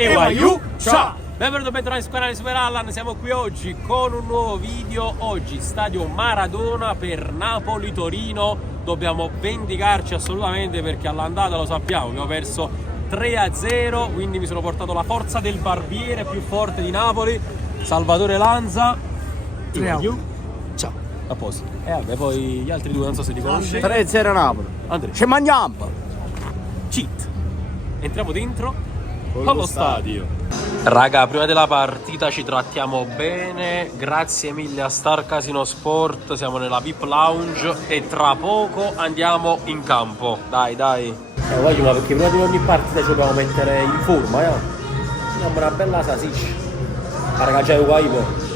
EYU, ciao! Benvenuti e bentornati sul canale Super Allan, siamo qui oggi con un nuovo video. Oggi stadio Maradona per Napoli-Torino. Dobbiamo vendicarci assolutamente perché all'andata lo sappiamo, abbiamo perso 3-0, quindi mi sono portato la forza del barbiere più forte di Napoli, Salvatore Lanza. EYU, ciao! A posto. E vabbè, poi gli altri due non so se li conosci. 3-0 Napoli. Andrea. Ci mangiamo. Cheat. Entriamo dentro allo stadio. Raga, prima della partita ci trattiamo bene. Grazie mille a Star Casino Sport. Siamo nella VIP Lounge e tra poco andiamo in campo. Dai, dai. Voglio, ma perché prima di ogni partita ci dobbiamo mettere in forma, Facciamo una bella salsiccia. Raga, c'è uguale.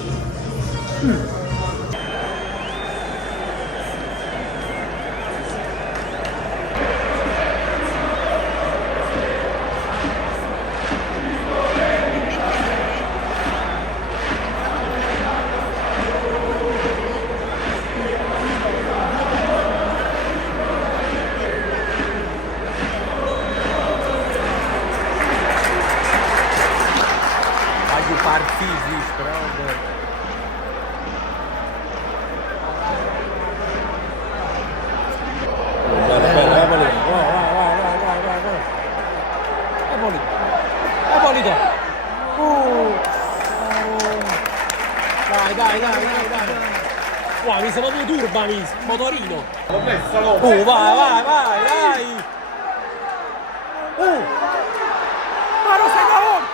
Partiti, strade. Dai. Wow, mi sono due turba, motorino. Vai, dai. Ma non sei cavolo!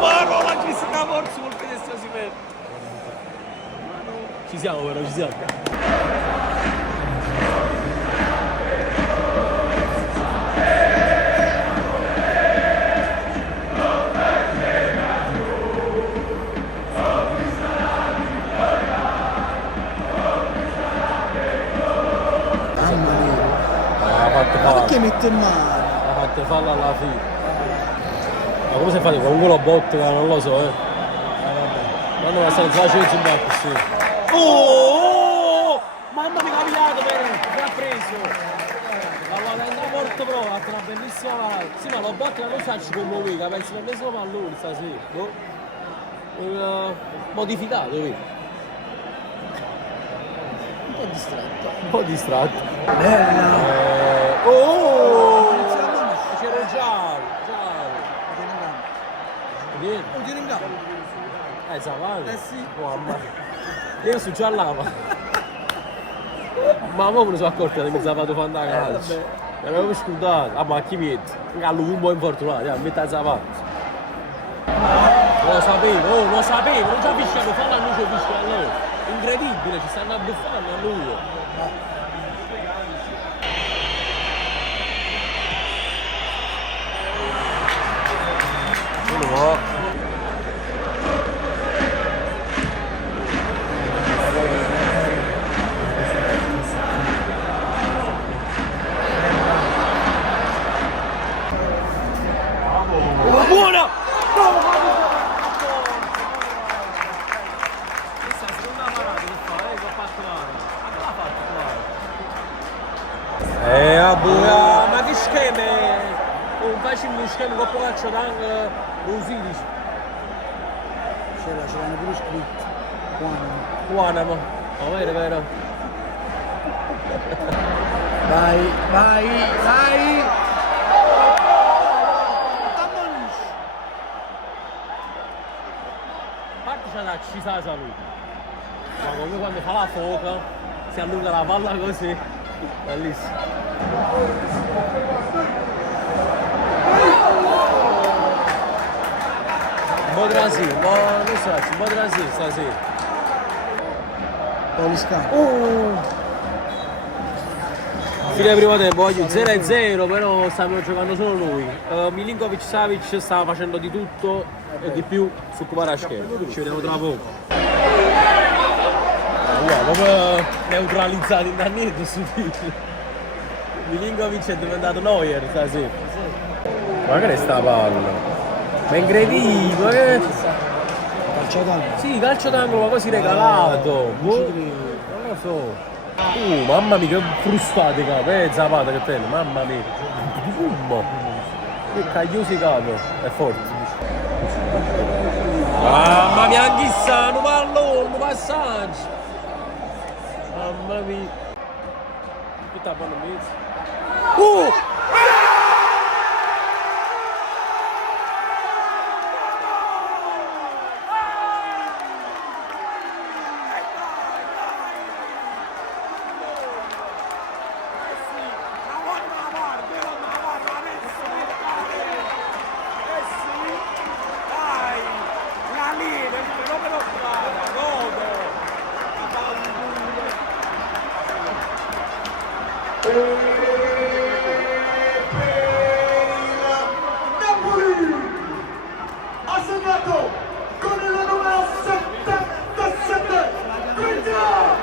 Madonna, ci si dà forza col pedestre si vede. Ci siamo però, ci siamo. Mamma mia. Ha fatto Ma fallo. perché mette in mano? Ha fatto fallo alla fine. Ma come si fa? Con un gol a botte, non lo so, Quando va stare facile in basso, sì. Oh! Mamma mia, capillato bene! Mi ha preso! Allora, è una porta prova, ha una bellissima mano. Sì, ma la botta non faccio come lui, che penso che nessuno pallone stasera. Boh. Modificato, vedi? Un po' distratto. Bella. Oh! C'era giallo. Vieni. Non tiro in campo. Savale? Sì. Mamma. Io sono già lava. Ma mo me ne sono accorto che mi stava facendo la calcio. Mi avevo scordato. Ah, ma chi mette? Allora un po' infortunato, mette a Zavanti. Lo sapevo, non ci avviciniamo, fa la luce vicino a noi. Incredibile, ci stanno abbuffando a lui. No. Buona! Questa è la seconda parata che fa, che ha fatto male. L'ha fatto male. Ma che scheme! Facciamo uno schema con poco calcio d'angolo, non si dice. C'erano pure scritto. Guanamo. Oh, vero. Vai. Ci sa la salute, ma come quando fa la foca si allunga la palla così, bellissimo. Un po' Brasil, un po' Brasil stasera. Fine primo tempo, 0-0, però stavano giocando solo noi. Milinkovic Savic stava facendo di tutto e di più su Kvaratskhelia. Ci vediamo tra poco. Proprio neutralizzati in dannetto su Milinkovic è diventato Neuer stasera. Ma che è sta palla? Ma è incredibile! calcio d'angolo. Sì, calcio d'angolo, ma quasi regalato. Non ci Boh, credo. non lo so. Mamma mia, che frustate capo, zapata che tiene, mamma mia. Fummo. Che cagliosi capo, è forte. Mamma mia, anch'issa, un pallone, un passaggio. Mamma mia. Che sta buono mezzo. Ha segnato con il numero 77 Quinta!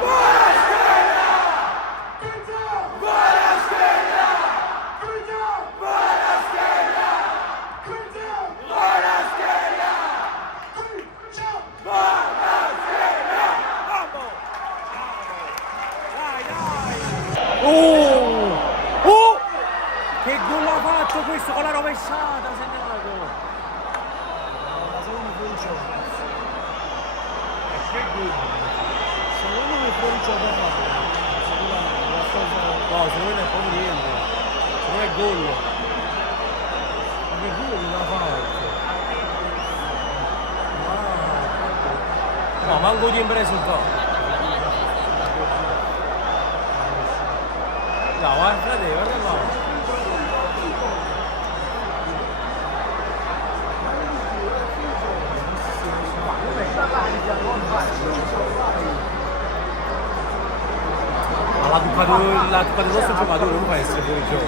Che gol ha fatto questo con la rovesciata, segnato! Secondo me fuori gioco è No, secondo me non è proprio niente. Non è gol. Ma che gol l'ha fatto? No, manco di impreso il gol. No, guarda frate, guarda qua. Ma la tuppa del nostro giocatore non può essere fuori gioco.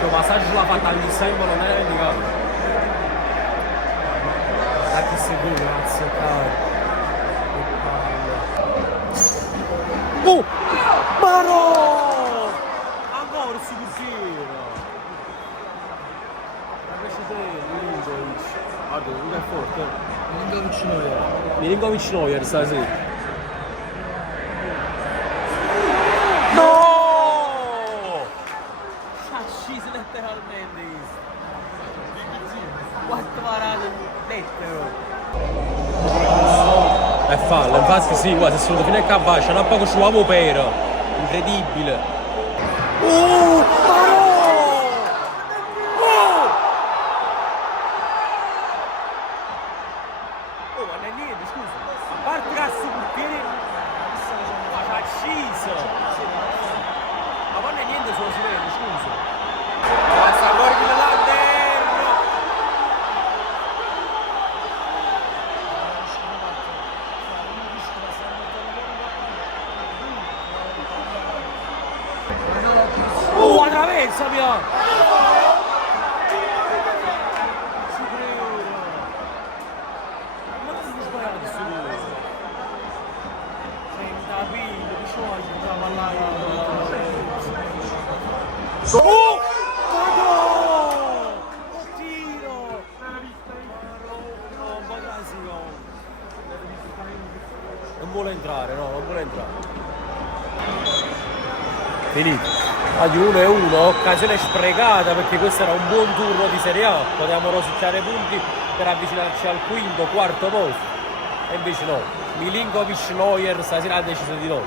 Il passaggio l'ha fatta anche sempre, non era indicato. Guardate se gol, grazie, caro. Ma no! Ancora si così! Ma questo è Milinkovic. Guarda, non è forte. Milinkovic Neuer. Milinkovic Neuer stasera. No! Ci ha sciso letteralmente. Quattro parate lettere. È fallo, infatti sì, guarda, se sono fino a capace, non ha poco suavo per. Incredibile. Ma no! Oh, ma non è niente, scusa. A parte cazzo portiere. Ma c'ha sciso. Ma non è niente solo si vede, scusa. Basta, guardi l'alterno. Oh, attraversa, mia! Ci credo. Ma non si sbagliato questo gol. Senta, figlio, di scioglie, brava là. Oh! Madonna! Tiro! No, un po' classico. Non vuole entrare, no, non vuole entrare. Finito. Agli 1-1, occasione sprecata perché questo era un buon turno di Serie A, potevamo rosicchiare punti per avvicinarci al quinto, quarto posto e invece no, Milinkovic Neuer stasera ha deciso di no.